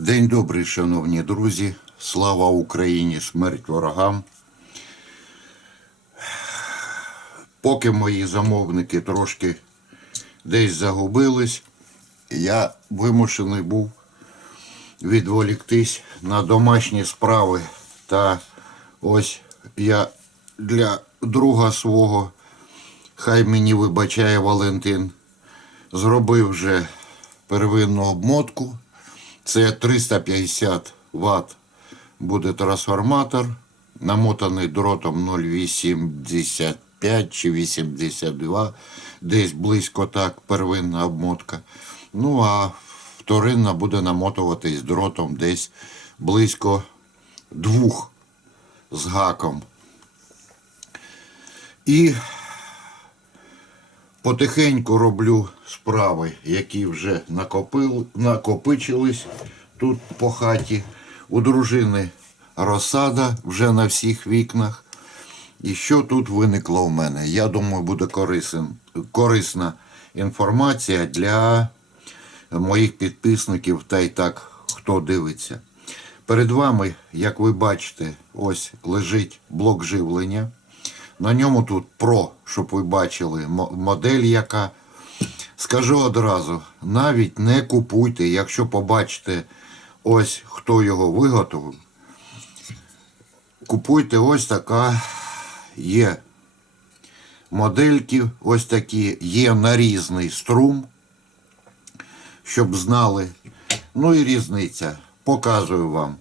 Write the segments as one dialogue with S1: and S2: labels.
S1: День добрий, шановні друзі. Слава Україні, смерть ворогам. Поки мої замовники трошки десь загубились, я вимушений був відволіктись на домашні справи. Та ось я для друга свого, хай мені вибачає Валентин, зробив вже первинну обмотку. Це 350 Вт буде трансформатор, намотаний дротом 0,85 чи 82, десь близько так, первинна обмотка. Ну а вторинна буде намотуватись дротом десь близько двох з гаком. І потихеньку роблю справи, які вже накопил, накопичились тут по хаті. У дружини розсада вже на всіх вікнах. І що тут виникло у мене? Я думаю, буде корисен, корисна інформація для моїх підписників та й так, хто дивиться. Перед вами, як ви бачите, ось лежить блок живлення. На ньому тут Pro, щоб ви бачили, модель яка. Скажу одразу, навіть не купуйте, якщо побачите ось хто його виготовив. Купуйте ось така є модельки, ось такі є на різний струм, щоб знали. Ну і різниця. Показую вам.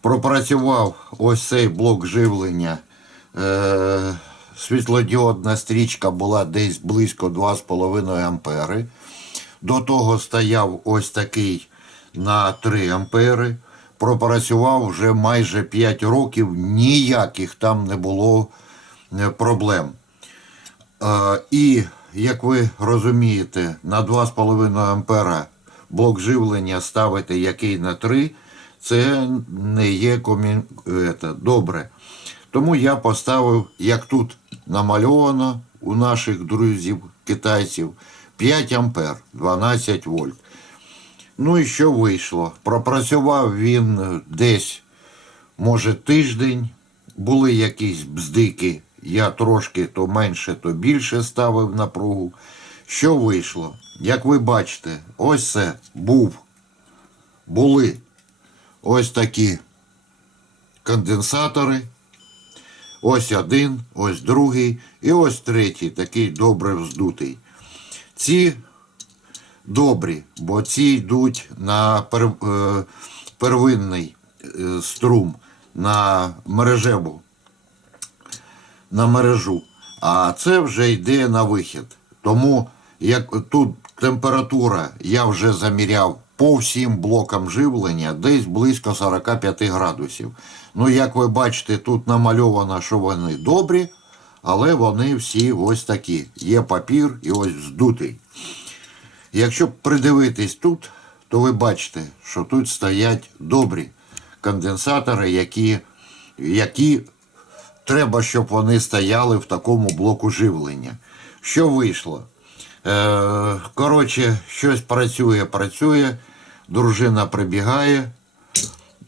S1: Пропрацював ось цей блок живлення. Е, світлодіодна стрічка була десь близько 2,5 ампери. До того стояв ось такий на 3 ампери. Пропрацював вже майже 5 років, ніяких там не було е, проблем. Е, І, як ви розумієте, на 2,5 ампера блок живлення ставити який на 3, це не є комі... это, добре. Тому я поставив, як тут намальовано у наших друзів китайців, 5 ампер, 12 вольт. Ну і що вийшло? Пропрацював він десь, може, тиждень. Були якісь бздики. Я трошки то менше, то більше ставив напругу. Що вийшло? Як ви бачите, ось це був. Були ось такі конденсатори. Ось один, ось другий і ось третій, такий добре вздутий. Ці добрі, бо ці йдуть на е, первинний е, струм, на мережеву, на мережу. А це вже йде на вихід. Тому як тут температура я вже заміряв по всім блокам живлення десь близько 45 градусів. Ну, як ви бачите, тут намальовано, що вони добрі, але вони всі ось такі. Є папір і ось здутий. Якщо придивитись тут, то ви бачите, що тут стоять добрі конденсатори, які, які треба, щоб вони стояли в такому блоку живлення. Що вийшло? Е, коротше, щось працює, працює, дружина прибігає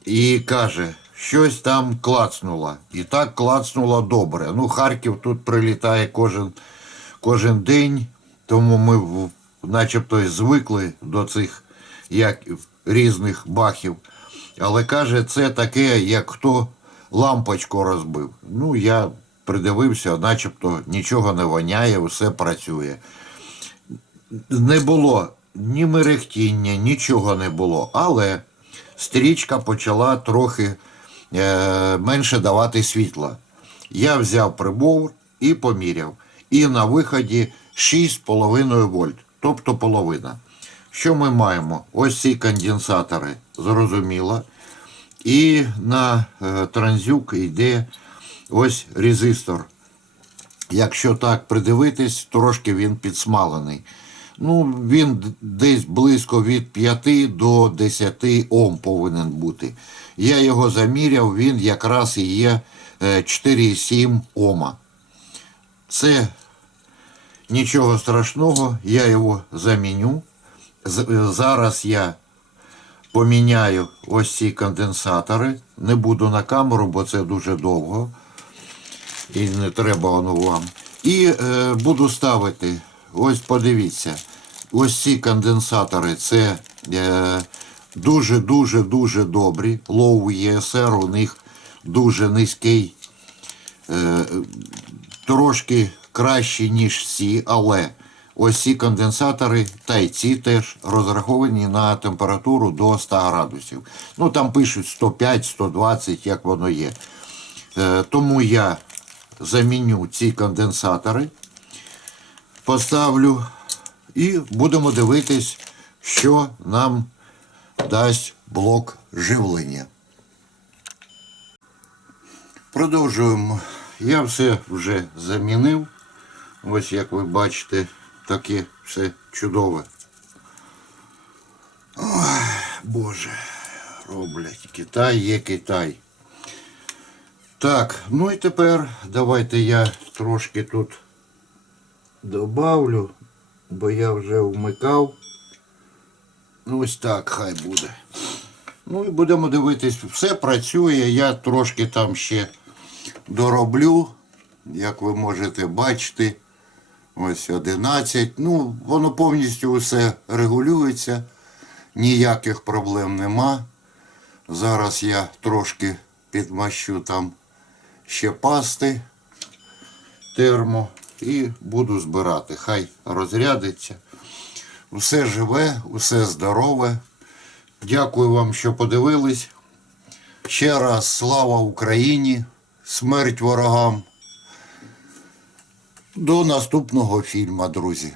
S1: і каже, щось там клацнуло. І так клацнуло добре. Ну, Харків тут прилітає кожен, кожен день, тому ми начебто звикли до цих як, різних бахів. Але каже, це таке, як хто лампочку розбив. Ну, я придивився, начебто нічого не воняє, все працює не було ні мерехтіння, нічого не було. Але стрічка почала трохи е, менше давати світла. Я взяв прибор і поміряв. І на виході 6,5 вольт, тобто половина. Що ми маємо? Ось ці конденсатори, зрозуміло. І на е, транзюк йде ось резистор. Якщо так придивитись, трошки він підсмалений. Ну, він десь близько від 5 до 10 Ом повинен бути. Я його заміряв, він якраз і є е, 4,7 Ома. Це нічого страшного, я його заміню. Е, Зараз я поміняю ось ці конденсатори. Не буду на камеру, бо це дуже довго. І не треба воно вам. І е, буду ставити, ось подивіться, ось ці конденсатори це дуже-дуже дуже добрі. Low ESR у них дуже низький, е, трошки кращі, ніж ці, але ось ці конденсатори та й ці теж розраховані на температуру до 100 градусів. Ну там пишуть 105-120, як воно є. Е, Тому я заміню ці конденсатори, поставлю і будемо дивитись, що нам дасть блок живлення. Продовжуємо. Я все вже замінив. Ось як ви бачите, таке все чудове. Ой, Боже, роблять. Китай є Китай. Так, ну і тепер давайте я трошки тут добавлю, бо я вже вмикав. Ну, Ось так хай буде. Ну і будемо дивитись, все працює, я трошки там ще дороблю, як ви можете бачити. Ось 11. Ну, воно повністю все регулюється, ніяких проблем нема. Зараз я трошки підмащу там ще пасти термо і буду збирати. Хай розрядиться. Усе живе, усе здорове. Дякую вам, що подивились. Ще раз слава Україні, смерть ворогам. До наступного фільму, друзі.